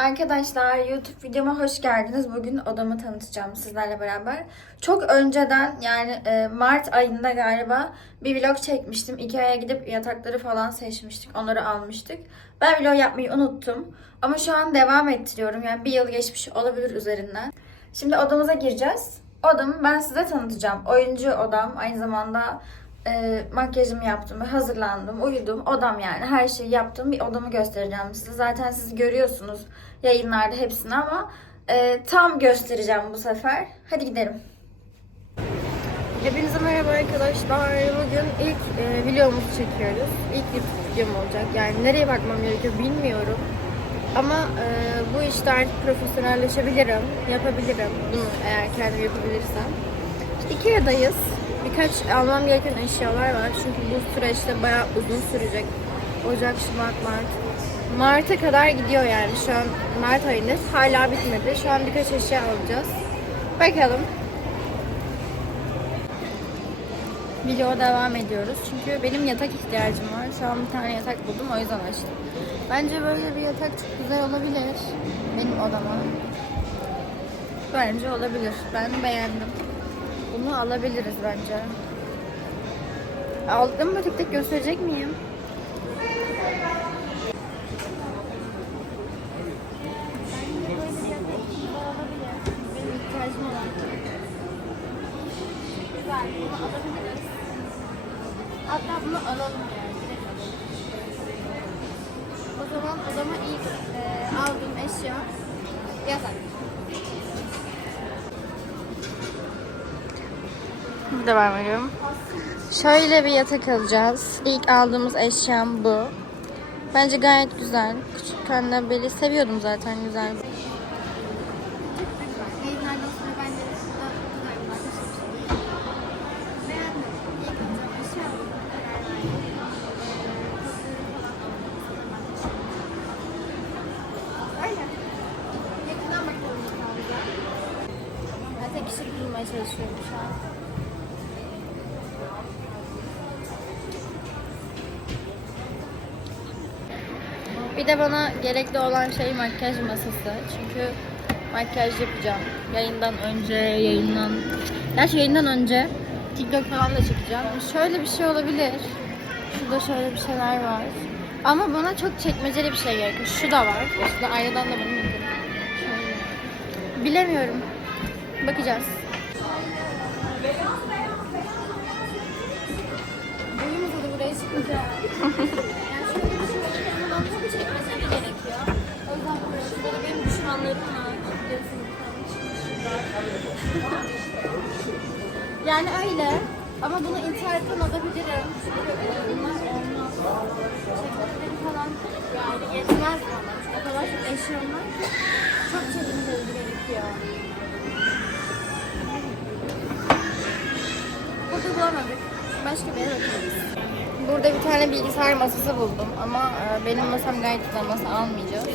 Arkadaşlar YouTube videoma hoş geldiniz. Bugün odamı tanıtacağım sizlerle beraber. Çok önceden yani e, Mart ayında galiba bir vlog çekmiştim. Ikea'ya gidip yatakları falan seçmiştik. Onları almıştık. Ben vlog yapmayı unuttum. Ama şu an devam ettiriyorum. Yani bir yıl geçmiş olabilir üzerinden. Şimdi odamıza gireceğiz. Odamı ben size tanıtacağım. Oyuncu odam. Aynı zamanda e, makyajımı yaptım hazırlandım, uyudum. Odam yani her şeyi yaptım. Bir odamı göstereceğim size. Zaten siz görüyorsunuz yayınlarda hepsini ama e, tam göstereceğim bu sefer. Hadi gidelim. Hepinize merhaba arkadaşlar. Bugün ilk e, videomuzu çekiyoruz. İlk YouTube videom olacak. Yani nereye bakmam gerekiyor bilmiyorum. Ama e, bu işte artık profesyonelleşebilirim. Yapabilirim. Bunu eğer kendim yapabilirsem. Ikea'dayız. Birkaç almam gereken eşyalar var. Çünkü bu süreçte bayağı uzun sürecek. Ocak, Şubat, Mart. Mart'a kadar gidiyor yani. Şu an Mart ayındayız. Hala bitmedi. Şu an birkaç eşya alacağız. Bakalım. Videoya devam ediyoruz. Çünkü benim yatak ihtiyacım var. Şu an bir tane yatak buldum o yüzden açtım. Bence böyle bir yatak çok güzel olabilir. Benim odama. Bence olabilir. Ben beğendim. Bunu alabiliriz bence. Aldım mı tek tek gösterecek miyim? Benim ihtiyacım olan. Güzel, bunu alabiliriz. Hatta bunu alalım yani. direkt alalım. O zaman odama ilk e, aldığım eşya yatak. Devam ediyorum. Şöyle bir yatak alacağız. İlk aldığımız eşyam bu. Bence gayet güzel. Küçükken de beri seviyordum zaten güzel. Yayınlardan sonra bence de burada güzel bir arkadaşım. Beğendim. İlk alacağım eşya bu. Karar verdim. Öyle. Yakından bakalım bakalım. Ben tek kişilik bulmaya çalışıyorum şu an. Bir de bana şey makyaj masası. Çünkü makyaj yapacağım. Yayından önce, yayından... Gerçi yayından önce TikTok falan da çekeceğim. Şöyle bir şey olabilir. Şurada şöyle bir şeyler var. Ama bana çok çekmeceli bir şey gerekiyor. Şu da var. Şurada aynadan da bunu bakın. Şöyle. Bilemiyorum. Bakacağız. Boyum uzadı buraya çıkınca. yani öyle. Ama bunu internetten alabilirim. Bunlar olmaz. Yani yetmez bana. O kadar çok çok çekmeceleri gerekiyor. Burada bulamadık. Başka bir yere. Burada bir tane bilgisayar masası buldum ama e, benim masam gayet güzel masa almayacağız.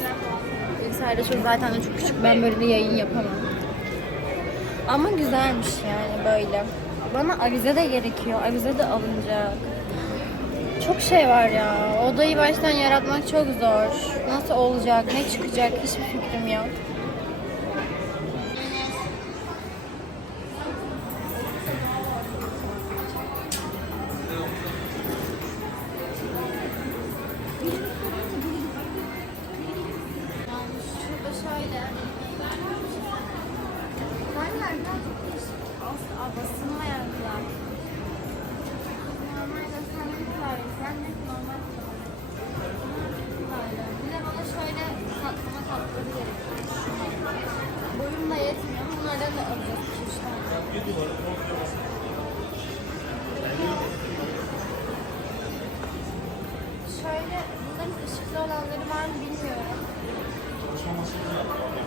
Bilgisayarda çok zaten de çok küçük. Ben böyle bir yayın yapamam. Ama güzelmiş yani böyle. Bana avize de gerekiyor. Avize de alınacak. Çok şey var ya. Odayı baştan yaratmak çok zor. Nasıl olacak, ne çıkacak hiçbir fikrim yok. Şöyle bunların ışıklı olanları var mı bilmiyorum.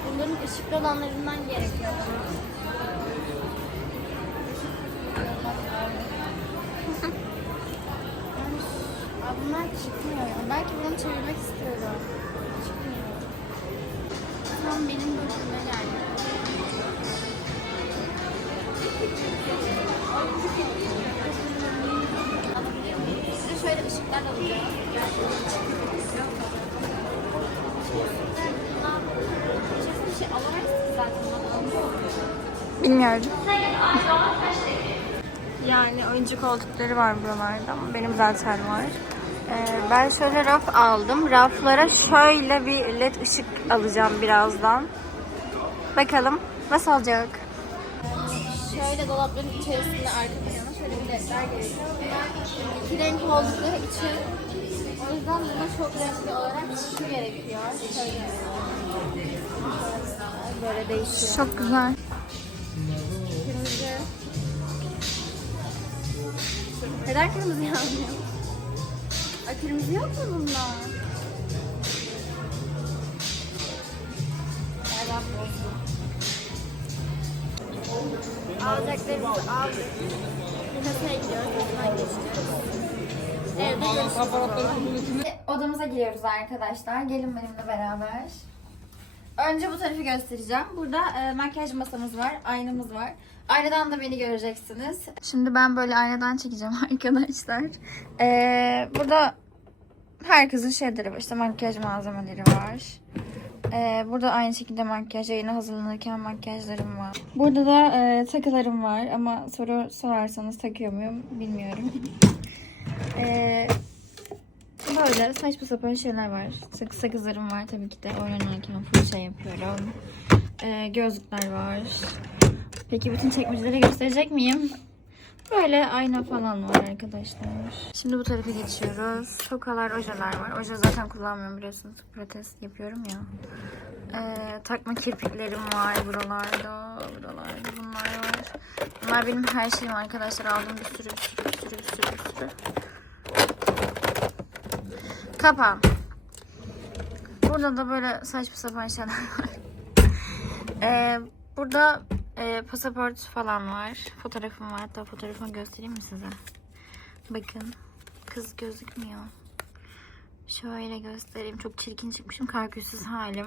Bunların ışıklı olanlarından gerekiyor bunlar çıkmıyor. Belki bunu çevirmek istiyorum. Çıkmıyor. Tam benim bölümüme geldi. Size şöyle ışıklar alacağım. Bilmiyorum. Yani oyuncu koltukları var buralarda ama benim zaten var. Ee, ben şöyle raf aldım. Raflara şöyle bir led ışık alacağım birazdan. Bakalım nasıl olacak? Şöyle dolapların içerisinde arka plana şöyle bir ledler gerekiyor. İki renk oldukları için o yüzden buna çok renkli olarak şu gerekiyor. Şöyle. Böyle değişiyor. Çok güzel. Kırmızı. Neden kırmızı yanmıyor? Ay kırmızı yok mu bunda? Berbat bozdu. Alacaklarımızı aldık. Kasaya gidiyoruz. Kasadan geçeceğiz. Görüşürüz. Odamıza giriyoruz arkadaşlar. Gelin benimle beraber. Önce bu tarafı göstereceğim. Burada e, makyaj masamız var, aynamız var. Aynadan da beni göreceksiniz. Şimdi ben böyle aynadan çekeceğim arkadaşlar. E, burada herkesin şeyleri var. İşte makyaj malzemeleri var. E, burada aynı şekilde makyaj yayına hazırlanırken makyajlarım var. Burada da e, takılarım var ama soru sorarsanız takıyor muyum bilmiyorum. e, Böyle saçma sapan şeyler var. Sak sakızlarım var tabii ki de. Oynanırken full şey yapıyorum. Ee, gözlükler var. Peki bütün çekmeceleri gösterecek miyim? Böyle ayna falan var arkadaşlar. Şimdi bu tarafa geçiyoruz. Tokalar, ojeler var. Oje zaten kullanmıyorum biliyorsunuz. Protez yapıyorum ya. Ee, takma kirpiklerim var buralarda. Buralarda bunlar var. Bunlar benim her şeyim arkadaşlar. Aldım bir sürü bir sürü bir sürü bir sürü bir sürü. Kapan. Burada da böyle saçma sapan şeyler var. Ee, burada e, pasaport falan var. Fotoğrafım var. Hatta fotoğrafımı göstereyim mi size? Bakın. Kız gözükmüyor. Şöyle göstereyim. Çok çirkin çıkmışım. Kalkülsüz halim.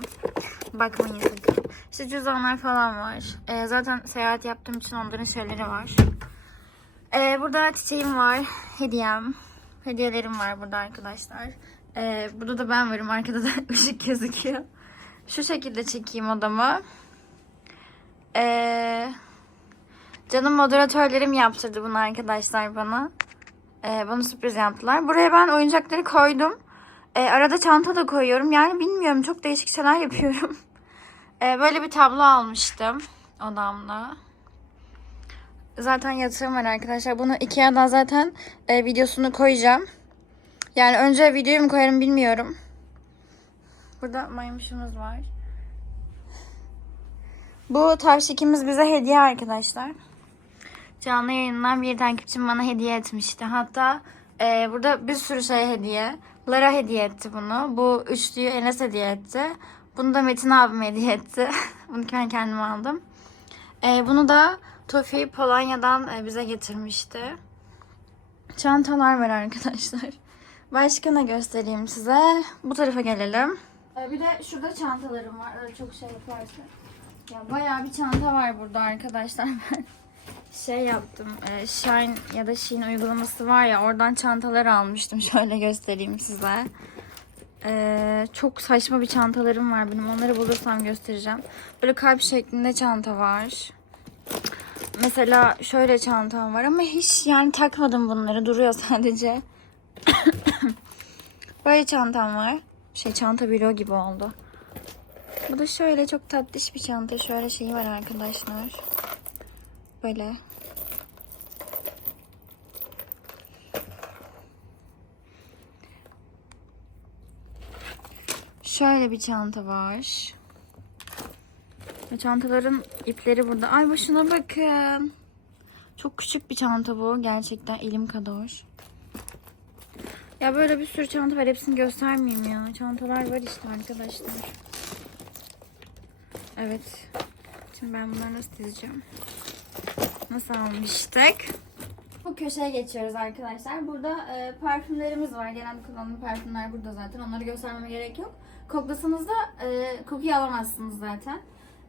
Bakmayın sakın. İşte cüzdanlar falan var. Ee, zaten seyahat yaptığım için onların şeyleri var. Ee, burada çiçeğim var. Hediyem. Hediyelerim var burada arkadaşlar. Ee, burada da ben varım. Arkada da ışık gözüküyor. Şu şekilde çekeyim odamı. Ee, canım moderatörlerim yaptırdı bunu arkadaşlar bana. Ee, bana sürpriz yaptılar. Buraya ben oyuncakları koydum. Ee, arada çanta da koyuyorum. Yani bilmiyorum çok değişik şeyler yapıyorum. Ee, böyle bir tablo almıştım odamda. Zaten yatağım var arkadaşlar. Bunu Ikea'dan zaten e, videosunu koyacağım. Yani önce videoyu mu koyarım bilmiyorum. Burada maymuşumuz var. Bu tavşikimiz bize hediye arkadaşlar. Canlı yayından bir takipçim bana hediye etmişti. Hatta e, burada bir sürü şey hediye. Lara hediye etti bunu. Bu üçlüyü Enes hediye etti. Bunu da Metin abim hediye etti. bunu ben kendim aldım. E, bunu da Tofi Polonya'dan e, bize getirmişti. Çantalar var arkadaşlar. Başka ne göstereyim size? Bu tarafa gelelim. E, bir de şurada çantalarım var. Öyle çok şey yaparsa. Ya bayağı bir çanta var burada arkadaşlar. Ben şey yaptım. E, Shine ya da Shein uygulaması var ya oradan çantalar almıştım. Şöyle göstereyim size. E, çok saçma bir çantalarım var benim. Onları bulursam göstereceğim. Böyle kalp şeklinde çanta var. Mesela şöyle çantam var ama hiç yani takmadım bunları. Duruyor sadece. Böyle çantam var. Şey çanta büro gibi oldu. Bu da şöyle çok tatlış bir çanta. Şöyle şeyi var arkadaşlar. Böyle. Şöyle bir çanta var. Çantaların ipleri burada. Ay başına bakın. Çok küçük bir çanta bu. Gerçekten elim kadar. Ya böyle bir sürü çanta var. Hepsini göstermeyeyim ya. Çantalar var işte arkadaşlar. Evet. Şimdi ben bunları nasıl dizeceğim? Nasıl almıştık? Bu köşeye geçiyoruz arkadaşlar. Burada e, parfümlerimiz var. Genelde kullandığım parfümler burada zaten. Onları göstermeme gerek yok. Koklasanız da e, kokuyu alamazsınız zaten.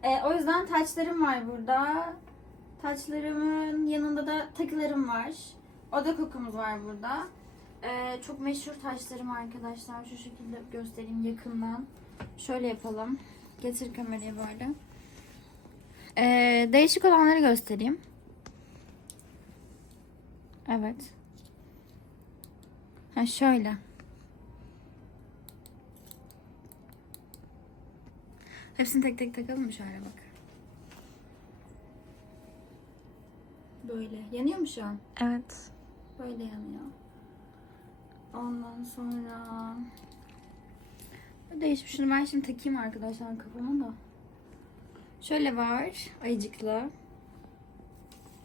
E, o yüzden taçlarım var burada. Taçlarımın yanında da takılarım var. Oda kokumuz var burada. E, çok meşhur taşlarım arkadaşlar. Şu şekilde göstereyim yakından. Şöyle yapalım. Getir kamerayı böyle. Ee, değişik olanları göstereyim. Evet. Ha şöyle. Hepsini tek tek takalım mı şöyle bak. Böyle. Yanıyor mu şu an? Evet. Böyle yanıyor. Ondan sonra değişmiş. Şunu ben şimdi takayım arkadaşlar kafama da. Şöyle var. Ayıcıklı.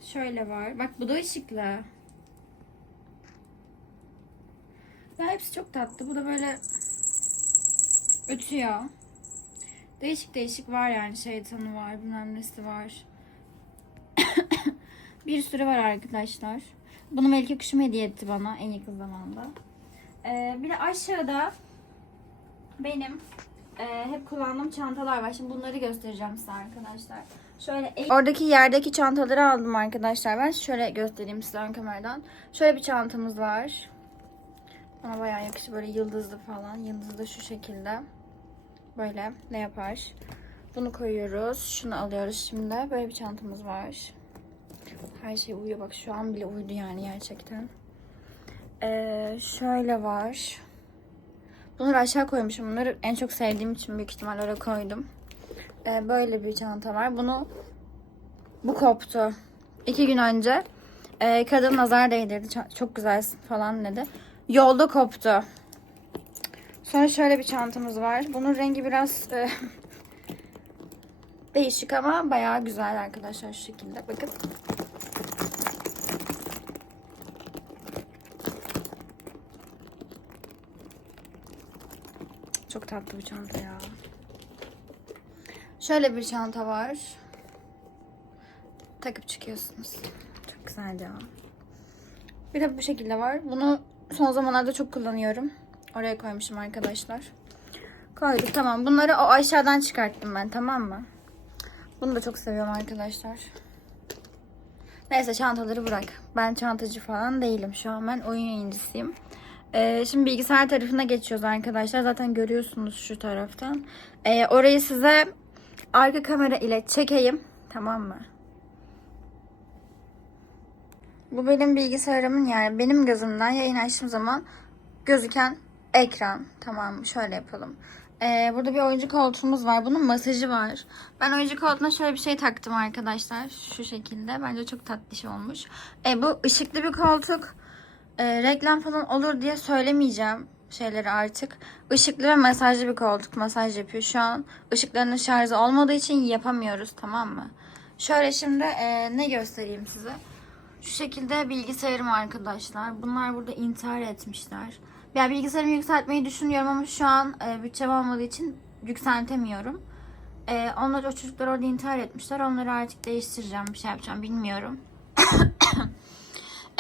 Şöyle var. Bak bu da ışıklı. Ya hepsi çok tatlı. Bu da böyle ötüyor. Değişik değişik var yani şeytanı var, bilmem nesi var. bir sürü var arkadaşlar. Bunu Melike kuşum hediye etti bana en yakın zamanda. Ee, bir de aşağıda benim e, hep kullandığım çantalar var. Şimdi bunları göstereceğim size arkadaşlar. Şöyle Oradaki yerdeki çantaları aldım arkadaşlar. Ben şöyle göstereyim size ön kameradan. Şöyle bir çantamız var. Bana bayağı yakışır. Böyle yıldızlı falan. Yıldızlı şu şekilde. Böyle ne yapar? Bunu koyuyoruz. Şunu alıyoruz şimdi. Böyle bir çantamız var. Her şey uyuyor. Bak şu an bile uyudu yani gerçekten. Ee, şöyle var. Bunları aşağı koymuşum. Bunları en çok sevdiğim için büyük ihtimal oraya koydum. Ee, böyle bir çanta var. Bunu bu koptu. İki gün önce ee, kadın nazar değdirdi. Çok güzelsin falan dedi. Yolda koptu. Sonra şöyle bir çantamız var. Bunun rengi biraz e, değişik ama bayağı güzel arkadaşlar şu şekilde. Bakın. Çok tatlı bir çanta ya. Şöyle bir çanta var. Takıp çıkıyorsunuz. Çok güzel ya. Bir de bu şekilde var. Bunu son zamanlarda çok kullanıyorum. Oraya koymuşum arkadaşlar. Koyduk tamam. Bunları o aşağıdan çıkarttım ben tamam mı? Bunu da çok seviyorum arkadaşlar. Neyse çantaları bırak. Ben çantacı falan değilim. Şu an ben oyun yayıncısıyım. Ee, şimdi bilgisayar tarafına geçiyoruz arkadaşlar. Zaten görüyorsunuz şu taraftan. Ee, orayı size arka kamera ile çekeyim. Tamam mı? Bu benim bilgisayarımın yani benim gözümden yayın açtığım zaman gözüken ekran. Tamam? Şöyle yapalım. Ee, burada bir oyuncu koltuğumuz var. Bunun masajı var. Ben oyuncu koltuğuna şöyle bir şey taktım arkadaşlar. Şu şekilde. Bence çok tatlış olmuş. Ee, bu ışıklı bir koltuk. Ee, reklam falan olur diye söylemeyeceğim şeyleri artık. Işıklı ve masajlı bir koltuk. Masaj yapıyor. Şu an ışıklarının şarjı olmadığı için yapamıyoruz. Tamam mı? Şöyle şimdi e, ne göstereyim size. Şu şekilde bilgisayarım arkadaşlar. Bunlar burada intihar etmişler. Ya bilgisayarımı yükseltmeyi düşünüyorum ama şu an e, bütçem olmadığı için yükseltemiyorum. E, onlar o çocuklar orada intihar etmişler. Onları artık değiştireceğim. Bir şey yapacağım bilmiyorum.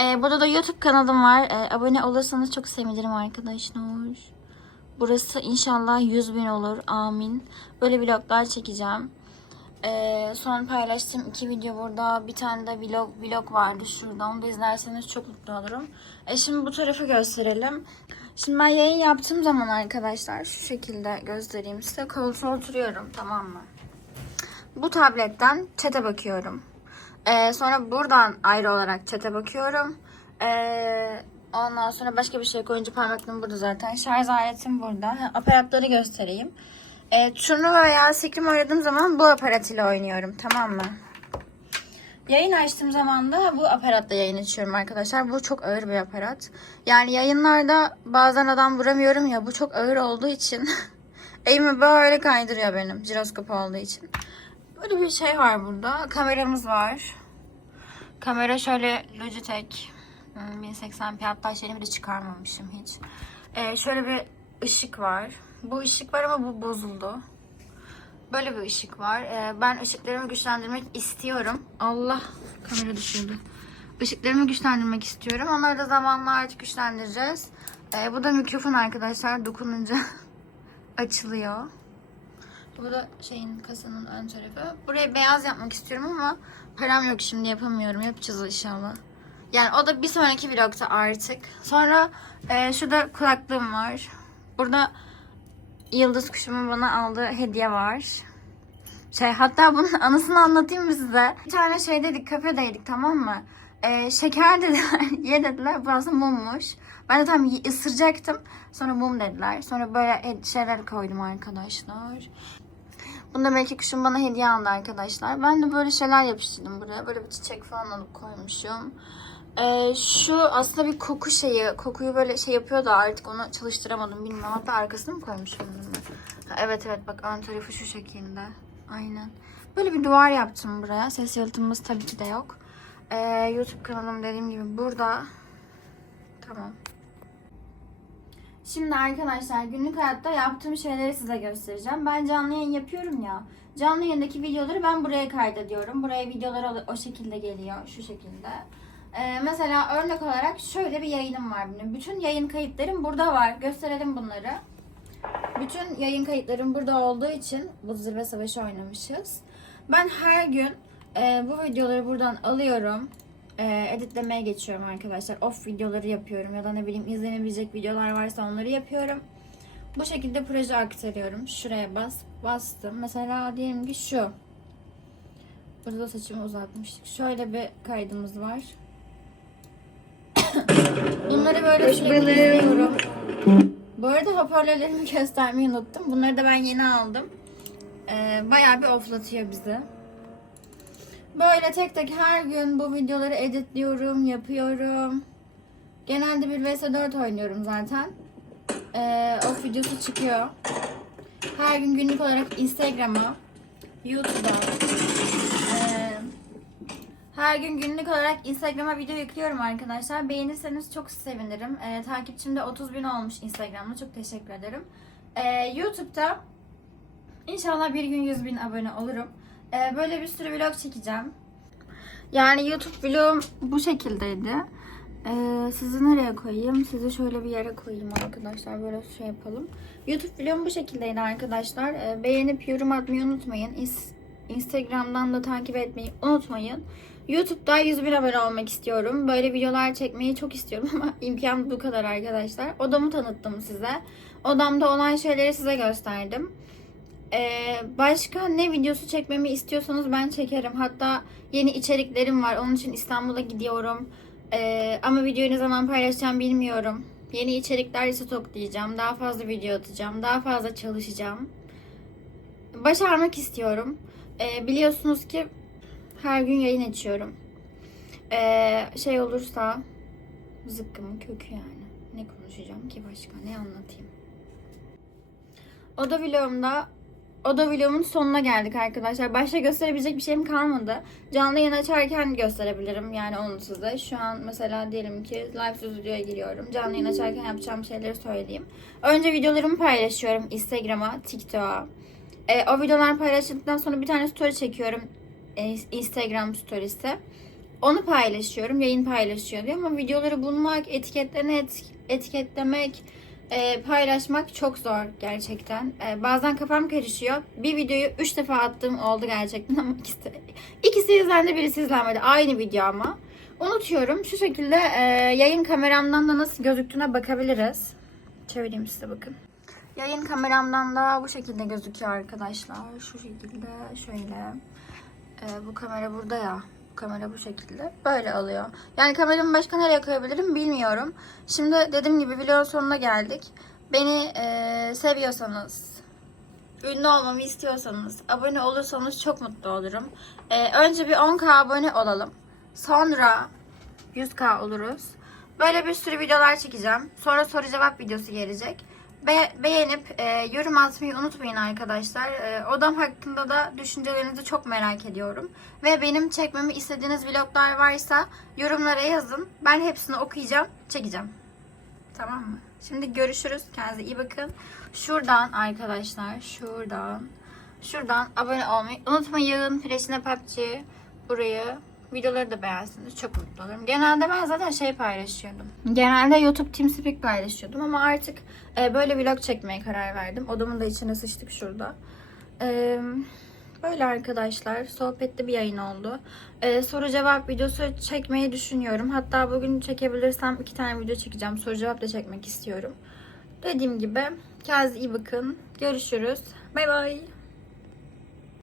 e, burada da YouTube kanalım var. E, abone olursanız çok sevinirim arkadaşlar. Burası inşallah 100 bin olur. Amin. Böyle vloglar çekeceğim. Ee, son paylaştığım iki video burada. Bir tane de vlog, vlog vardı şurada. Onu da izlerseniz çok mutlu olurum. E şimdi bu tarafı gösterelim. Şimdi ben yayın yaptığım zaman arkadaşlar şu şekilde göstereyim size. Koltuğa oturuyorum tamam mı? Bu tabletten chat'e bakıyorum. Ee, sonra buradan ayrı olarak chat'e bakıyorum. Ee, ondan sonra başka bir şey koyunca parmaklarım burada zaten. Şarj aletim burada. Ha, aparatları göstereyim. E, turnuva veya sikrim oynadığım zaman bu aparat ile oynuyorum. Tamam mı? Yayın açtığım zaman da bu aparatla yayın açıyorum arkadaşlar. Bu çok ağır bir aparat. Yani yayınlarda bazen adam vuramıyorum ya. Bu çok ağır olduğu için eğimi böyle kaydırıyor benim. Jiroskop olduğu için. Böyle bir şey var burada. Kameramız var. Kamera şöyle Logitech hmm, 1080p hatta şeyini bile çıkarmamışım hiç. Ee, şöyle bir ışık var. Bu ışık var ama bu bozuldu. Böyle bir ışık var. Ee, ben ışıklarımı güçlendirmek istiyorum. Allah kamera düşürdü. Işıklarımı güçlendirmek istiyorum. Onları da zamanla artık güçlendireceğiz. Ee, bu da mikrofon arkadaşlar. Dokununca açılıyor. Bu da şeyin kasanın ön tarafı. Burayı beyaz yapmak istiyorum ama param yok şimdi yapamıyorum. Yapacağız inşallah. Yani o da bir sonraki vlogta artık. Sonra e, şurada kulaklığım var. Burada Yıldız kuşumun bana aldığı hediye var. Şey hatta bunun anısını anlatayım mı size? Bir tane şeydeydik kafedeydik tamam mı? Ee, şeker dediler ye dediler bu aslında mummuş. Ben de tam ısıracaktım. Sonra mum dediler. Sonra böyle şeyler koydum arkadaşlar. Bunu da belki kuşum bana hediye aldı arkadaşlar. Ben de böyle şeyler yapıştırdım buraya. Böyle bir çiçek falan alıp koymuşum. Ee, şu aslında bir koku şeyi. Kokuyu böyle şey yapıyor da artık onu çalıştıramadım bilmiyorum. Hatta arkasına mı koymuşum bunu? Evet evet bak ön tarafı şu şekilde. Aynen. Böyle bir duvar yaptım buraya. Ses yalıtımımız tabii ki de yok. Ee, YouTube kanalım dediğim gibi burada. Tamam. Şimdi arkadaşlar günlük hayatta yaptığım şeyleri size göstereceğim. Ben canlı yayın yapıyorum ya. Canlı yayındaki videoları ben buraya kaydediyorum. Buraya videolar o, şekilde geliyor. Şu şekilde. Ee, mesela örnek olarak şöyle bir yayınım var benim. Bütün yayın kayıtlarım burada var. Gösterelim bunları. Bütün yayın kayıtlarım burada olduğu için bu zirve savaşı oynamışız. Ben her gün e, bu videoları buradan alıyorum. E, editlemeye geçiyorum arkadaşlar. Off videoları yapıyorum ya da ne bileyim izlenebilecek videolar varsa onları yapıyorum. Bu şekilde proje aktarıyorum. Şuraya bas, bastım. Mesela diyelim ki şu. Burada da saçımı uzatmıştık. Şöyle bir kaydımız var. Bunları böyle sürekli izliyorum. Bu arada hoparlörlerimi göstermeyi unuttum. Bunları da ben yeni aldım. Ee, bayağı bir oflatıyor bizi. Böyle tek tek her gün bu videoları editliyorum, yapıyorum. Genelde bir vs 4 oynuyorum zaten. Ee, off videosu çıkıyor. Her gün günlük olarak Instagram'a, YouTube'a, ee, her gün günlük olarak Instagram'a video yüklüyorum arkadaşlar. Beğenirseniz çok sevinirim. Ee, takipçim de 30 bin olmuş Instagram'da. Çok teşekkür ederim. Ee, YouTube'da inşallah bir gün 100 bin abone olurum. Ee, böyle bir sürü vlog çekeceğim. Yani YouTube vlogum bu şekildeydi. Ee, sizi nereye koyayım? Sizi şöyle bir yere koyayım arkadaşlar. Böyle şey yapalım. YouTube vlogum bu şekildeydi arkadaşlar. Ee, beğenip yorum atmayı unutmayın. İns- Instagram'dan da takip etmeyi unutmayın. YouTube'da 100 bin abone olmak istiyorum. Böyle videolar çekmeyi çok istiyorum ama imkan bu kadar arkadaşlar. Odamı tanıttım size. Odamda olan şeyleri size gösterdim. Ee, başka ne videosu çekmemi istiyorsanız ben çekerim. Hatta yeni içeriklerim var. Onun için İstanbul'a gidiyorum. Ee, ama videoyu ne zaman paylaşacağım bilmiyorum. Yeni içerikler stoklayacağım. Daha fazla video atacağım. Daha fazla çalışacağım. Başarmak istiyorum. Ee, biliyorsunuz ki her gün yayın açıyorum. Ee, şey olursa zıkkımın kökü yani. Ne konuşacağım ki başka? Ne anlatayım? Oda vlogumda Oda vlogumun sonuna geldik arkadaşlar. Başta gösterebilecek bir şeyim kalmadı. Canlı yayın açarken gösterebilirim yani onu size. Şu an mesela diyelim ki live stüdyoya giriyorum. Canlı yayın açarken yapacağım şeyleri söyleyeyim. Önce videolarımı paylaşıyorum Instagram'a, TikTok'a. E, o videolar paylaşıldıktan sonra bir tane story çekiyorum. E, Instagram storiesi. Onu paylaşıyorum. Yayın paylaşıyor diyor ama videoları bulmak, etiketlerini et- etiketlemek, e, paylaşmak çok zor gerçekten. E, bazen kafam karışıyor. Bir videoyu 3 defa attığım oldu gerçekten ama ikisi, ikisi izlendi birisi izlenmedi. Aynı video ama. Unutuyorum. Şu şekilde e, yayın kameramdan da nasıl gözüktüğüne bakabiliriz. Çevireyim size bakın. Yayın kameramdan da bu şekilde gözüküyor arkadaşlar. Şu şekilde şöyle. Ee, bu kamera burada ya. Kamera bu şekilde. Böyle alıyor. Yani kameramı başka nereye koyabilirim bilmiyorum. Şimdi dediğim gibi videonun sonuna geldik. Beni e, seviyorsanız, ünlü olmamı istiyorsanız, abone olursanız çok mutlu olurum. E, önce bir 10k abone olalım. Sonra 100k oluruz. Böyle bir sürü videolar çekeceğim. Sonra soru cevap videosu gelecek. Be- beğenip e, yorum atmayı unutmayın arkadaşlar. E, odam hakkında da düşüncelerinizi çok merak ediyorum. Ve benim çekmemi istediğiniz vloglar varsa yorumlara yazın. Ben hepsini okuyacağım, çekeceğim. Tamam mı? Şimdi görüşürüz. Kendinize iyi bakın. Şuradan arkadaşlar, şuradan, şuradan abone olmayı unutmayın. Freshine PUBG burayı videoları da beğensiniz. Çok mutlu olurum. Genelde ben zaten şey paylaşıyordum. Genelde YouTube TeamSpeak paylaşıyordum ama artık e, böyle vlog çekmeye karar verdim. Odamın da içine sıçtık şurada. E, böyle arkadaşlar. Sohbetli bir yayın oldu. E, soru cevap videosu çekmeyi düşünüyorum. Hatta bugün çekebilirsem iki tane video çekeceğim. Soru cevap da çekmek istiyorum. Dediğim gibi kendinize iyi bakın. Görüşürüz. Bay bay.